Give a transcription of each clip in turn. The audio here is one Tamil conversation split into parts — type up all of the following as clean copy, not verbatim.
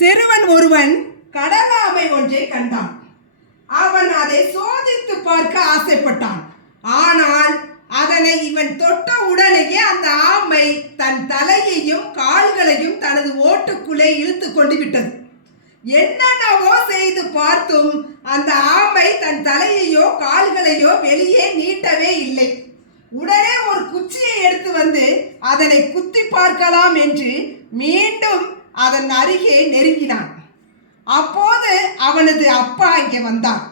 சிறுவன் ஒருவன் கடல் ஆமை ஒன்றை கண்டான். அவன் அதை சோதித்து பார்க்க ஆசைப்பட்டான். ஆனால் அதனை இவன் தொட்ட உடனேயே அந்த ஆமை தன் தலையையும் கால்களையும் தனது ஓட்டுக்குள்ளே இழுத்து கொண்டு விட்டது. என்னென்னவோ செய்து பார்த்தும் அந்த ஆமை தன் தலையையோ கால்களையோ வெளியே நீட்டவே இல்லை. உடனே ஒரு குச்சியை எடுத்து வந்து அதனை குத்தி பார்க்கலாம் என்று மீண்டும் அதன் அருகே நெருங்கினான். அப்போது அவனது அப்பா இங்கே வந்தார்.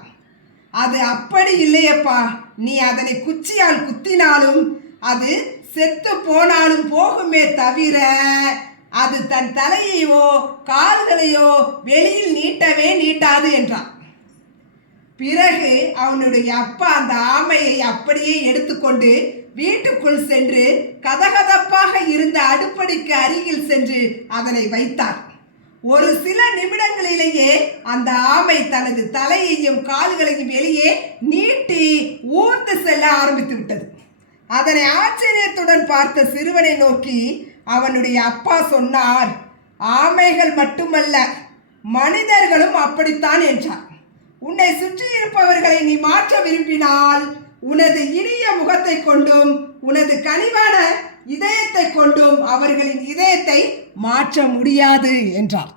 அது அப்படி இல்லையப்பா, நீ அதனை குச்சியால் குத்தினாலும் அது செத்து போனாலும் போகுமே தவிர அது தன் தலையையோ கால்களையோ வெளியில் நீட்டவே நீட்டாது என்றான். பிறகு அவனுடைய அப்பா அந்த ஆமையை அப்படியே எடுத்துக்கொண்டு வீட்டுக்குள் சென்று கதகதப்பாக இருந்த அடுப்படிக்கு அருகில் சென்று அதனை வைத்தார். ஒரு சில நிமிடங்களிலேயே அந்த ஆமை தனது தலையையும் கால்களையும் வெளியே நீட்டி ஊர்ந்து செல்ல ஆரம்பித்து விட்டது. அதனை ஆச்சரியத்துடன் பார்த்த சிறுவனை நோக்கி அவனுடைய அப்பா சொன்னார், ஆமைகள் மட்டுமல்ல, மனிதர்களும் அப்படித்தான் என்றார். உன்னை சுற்றி இருப்பவர்களை நீ மாற்ற விரும்பினால் உனது இனிய முகத்தை கொண்டும் உனது கனிவான இதயத்தை கொண்டும் அவர்களின் இதயத்தை மாற்ற முடியாது என்றார்.